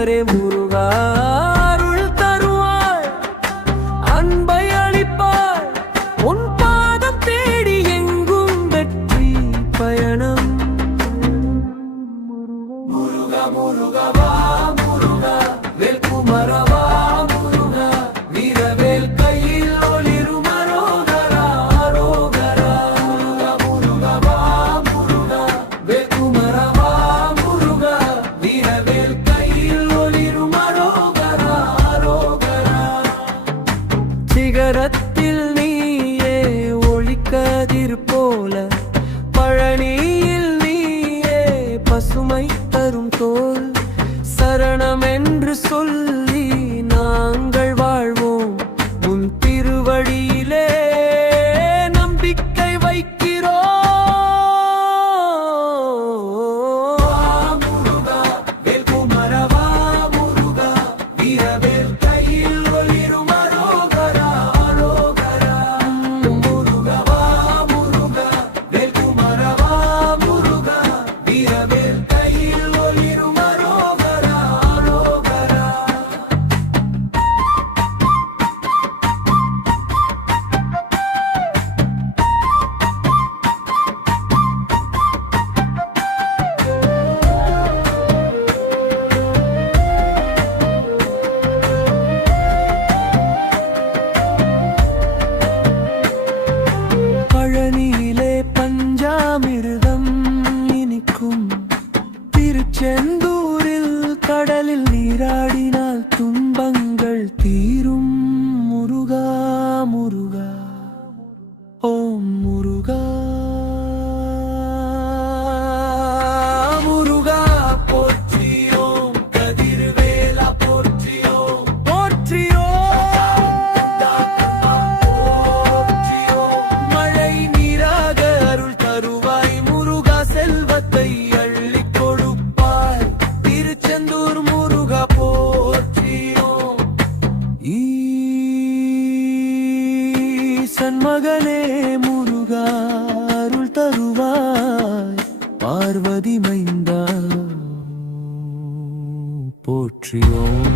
மைந்தரே முருகா அருள் தருவாய், அன்பை அளிப்பாய், உன் பாதம் தேடி எங்கும் வெற்றி பயணம். முருகா முருகா வா முருகா, வேல்குமரா வா முருகா, வீரவேல் கையில் ஒளிரும் அரோகரா அரோகரா. முருகா முருகா வா முருகா, வேல்குமரா வா முருகா, வீரவேல் கையில் ஒளிரும் அரோகரா அரோகரா. சிகரத்தில் நீயே ஒளிக்கதிர் போல, பழனியில் நீயே பசுமை தரும் தோல். சரணம் என்று சொல்லி நாங்கள் வாழ்வோம், உன் திருவடியிலே நம்பிக்கை வைக்கிறோம். முருகா வேல்குமரா வா முருகா, வீரவேல் கையில் ஒளிரும் அரோகரா அரோகரா. முருகா வா முருகா, வேல்குமரா வா முருகா, வீரவேல் கையில் ஒளிரும் அரோகரா அரோகரா. பழனியிலே பஞ்சாமிர்தம் இனிக்கும், திருச்செந்தூரில் கடலில் நீராடினால் துன்பங்கள் தீரும். முருகா முருகா ஓம் முருகா. முருகா போற்றியோம், கதிர்வேலா போற்றியோம் போற்றியோம் போற்றியோம். மழை நீராக அருள் தருவாய் முருகா, செல்வத்தை அள்ளிக் கொடுப்பாய் திருச்செந்தூர் முருகா போற்றியோம். ஈசன் மகனே முருகா அருள் தருவாய், பார்வதி மைந்தா போற்றியோம்.